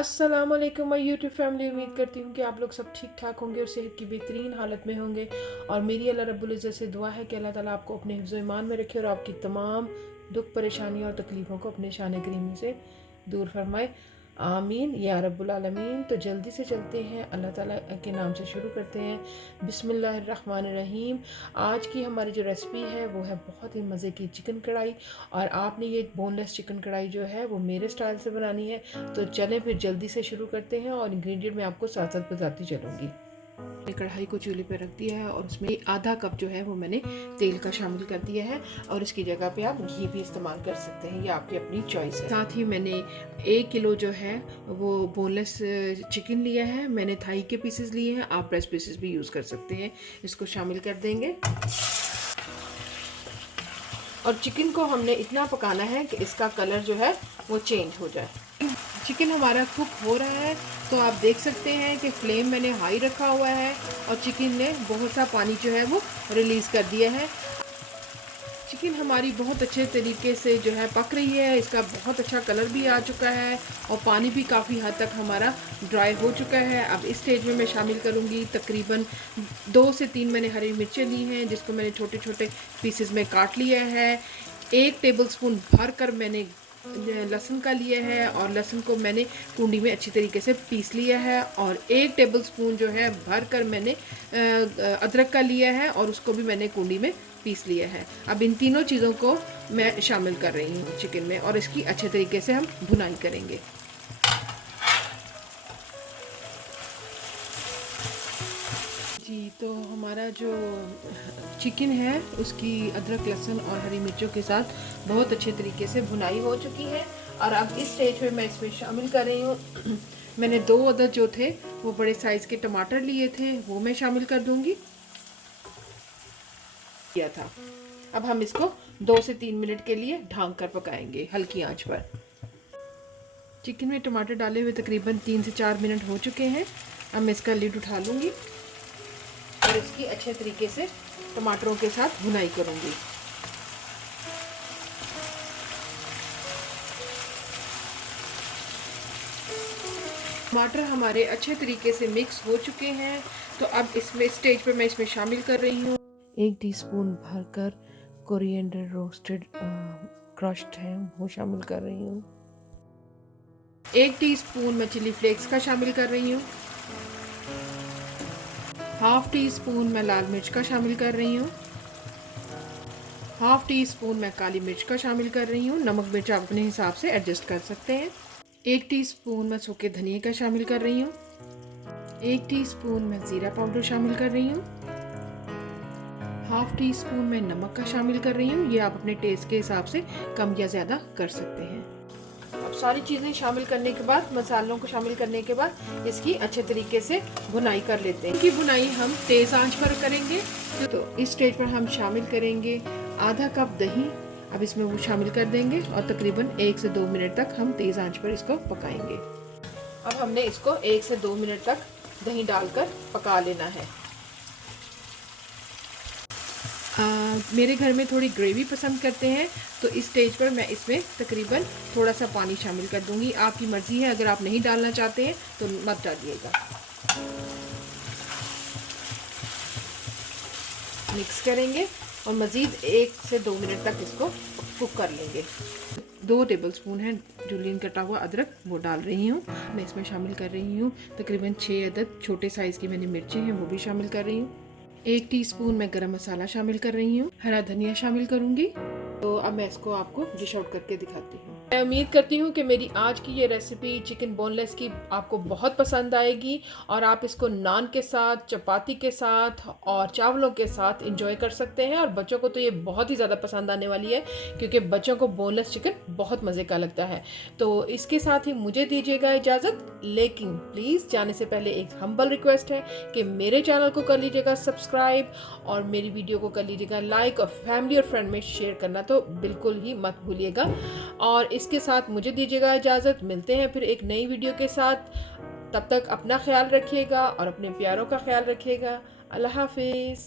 अस्सलाम वालेकुम my YouTube family. उम्मीद करती हूँ कि आप लोग सब ठीक ठाक होंगे और सेहत की बेहतरीन हालत में होंगे। और मेरी अल्लाह रब्बुल इज़्ज़त से दुआ है कि अल्लाह ताला आपको अपने हिफ्ज़ ईमान में रखे और आपकी तमाम दुख परेशानियों और तकलीफ़ों को अपने शान करीमी से दूर फरमाए। आमीन या रब्बुल आलमीन। तो जल्दी से चलते हैं, अल्लाह ताला के नाम से शुरू करते हैं। बिस्मिल्लाहिर्रहमानिर्रहीम। आज की हमारी जो रेसिपी है वो है बहुत ही मज़े की चिकन कढ़ाई। और आपने ये बोनलेस चिकन कढ़ाई जो है वो मेरे स्टाइल से बनानी है। तो चलें फिर जल्दी से शुरू करते हैं और इंग्रेडिएंट मैं आपको साथ साथ बताती चलूँगी। कढ़ाई को चूल्हे पे रख दिया है और उसमें आधा कप जो है वो मैंने तेल का शामिल कर दिया है। और इसकी जगह पे आप घी भी इस्तेमाल कर सकते हैं, ये आपकी अपनी चॉइस है। साथ ही मैंने 1 किलो जो है वो बोनलेस चिकन लिया है। मैंने थाई के पीसेस लिए हैं, आप ब्रेस्ट पीसेस भी यूज़ कर सकते हैं। इसको शामिल कर देंगे और चिकन को हमने इतना पकाना है कि इसका कलर जो है वो चेंज हो जाए। चिकन हमारा कुक हो रहा है तो आप देख सकते हैं कि फ्लेम मैंने हाई रखा हुआ है और चिकन ने बहुत सा पानी जो है वो रिलीज़ कर दिया है। चिकन हमारी बहुत अच्छे तरीके से जो है पक रही है, इसका बहुत अच्छा कलर भी आ चुका है और पानी भी काफ़ी हद तक हमारा ड्राई हो चुका है। अब इस स्टेज में मैं शामिल करूँगी तकरीबन 2 से 3 मैंने हरी मिर्चें ली हैं, जिसको मैंने छोटे छोटे पीसेस में काट लिया है। 1 टेबलस्पून भर कर मैंने लहसुन का लिया है और लहसुन को मैंने कुंडी में अच्छी तरीके से पीस लिया है। और 1 टेबलस्पून जो है भर कर मैंने अदरक का लिया है और उसको भी मैंने कुंडी में पीस लिया है। अब इन तीनों चीज़ों को मैं शामिल कर रही हूँ चिकन में और इसकी अच्छे तरीके से हम भुनाई करेंगे। जी, तो हमारा जो चिकन है उसकी अदरक लहसुन और हरी मिर्चों के साथ बहुत अच्छे तरीके से भुनाई हो चुकी है। और अब इस स्टेज पे मैं इसमें शामिल कर रही हूँ मैंने 2 अदद जो थे वो बड़े साइज़ के टमाटर लिए थे, वो मैं शामिल कर दूँगी किया था। अब हम इसको 2 से 3 मिनट के लिए ढाँक कर पकाएंगे हल्की आंच पर। चिकन में टमाटर डाले हुए तकरीबन 3 से 4 मिनट हो चुके हैं। अब मैं इसका लिड उठा लूँगी और इसकी अच्छे तरीके से टमाटरों के साथ भुनाई करूँगी। टमाटर हमारे अच्छे तरीके से मिक्स हो चुके हैं। तो अब इसमें स्टेज पर मैं इसमें शामिल कर रही हूँ 1 टीस्पून भरकर कोरिएंडर रोस्टेड क्रश्ड है वो शामिल कर रही हूँ। 1 टीस्पून मैं चिली फ्लेक्स का शामिल कर रही हूँ। हाफ टी स्पून मैं लाल मिर्च का शामिल कर रही हूँ। हाफ टी स्पून मैं काली मिर्च का शामिल कर रही हूँ। नमक मिर्च आप अपने हिसाब से एडजस्ट कर सकते हैं। 1 टीस्पून मैं सूखे धनिए का शामिल कर रही हूँ। 1 टीस्पून मैं ज़ीरा पाउडर शामिल कर रही हूँ। हाफ टी स्पून मैं नमक का शामिल कर रही हूँ, ये आप अपने टेस्ट के हिसाब से कम या ज़्यादा कर सकते हैं। अब सारी चीज़ें शामिल करने के बाद, मसालों को शामिल करने के बाद इसकी अच्छे तरीके से भुनाई कर लेते हैं। इनकी भुनाई हम तेज़ आंच पर करेंगे। तो इस स्टेज पर हम शामिल करेंगे आधा कप दही। अब इसमें वो शामिल कर देंगे और तकरीबन 1 से 2 मिनट तक हम तेज़ आंच पर इसको पकाएंगे। अब हमने इसको 1 से 2 मिनट तक दही डालकर पका लेना है। मेरे घर में थोड़ी ग्रेवी पसंद करते हैं तो इस स्टेज पर मैं इसमें तकरीबन थोड़ा सा पानी शामिल कर दूंगी। आपकी मर्ज़ी है, अगर आप नहीं डालना चाहते हैं तो मत डालिएगा। मिक्स करेंगे और मज़ीद 1 से 2 मिनट तक इसको कुक कर लेंगे। 2 टेबलस्पून है जूलियन कटा हुआ अदरक वो डाल रही हूँ मैं इसमें शामिल कर रही हूँ। तकरीबन 6 अदद छोटे साइज़ की मैंने मिर्चें हैं वो भी शामिल कर रही हूँ। 1 टीस्पून मैं गरम मसाला शामिल कर रही हूँ। हरा धनिया शामिल करूँगी। तो अब मैं इसको आपको डिश आउट करके दिखाती हूँ। मैं उम्मीद करती हूँ कि मेरी आज की ये रेसिपी चिकन बोनलेस की आपको बहुत पसंद आएगी और आप इसको नान के साथ, चपाती के साथ और चावलों के साथ इंजॉय कर सकते हैं। और बच्चों को तो ये बहुत ही ज़्यादा पसंद आने वाली है क्योंकि बच्चों को बोनलेस चिकन बहुत मज़े का लगता है। तो इसके साथ ही मुझे दीजिएगा इजाज़त, लेकिन प्लीज़ जाने से पहले एक हम्बल रिक्वेस्ट है कि मेरे चैनल को कर लीजिएगा सब्सक्राइब और मेरी वीडियो को कर लीजिएगा लाइक और फैमिली और फ्रेंड में शेयर करना तो बिल्कुल ही मत भूलिएगा। और इसके साथ मुझे दीजिएगा इजाज़त, मिलते हैं फिर एक नई वीडियो के साथ। तब तक अपना ख्याल रखिएगा और अपने प्यारों का ख्याल रखिएगा। अल्लाह हाफिज़।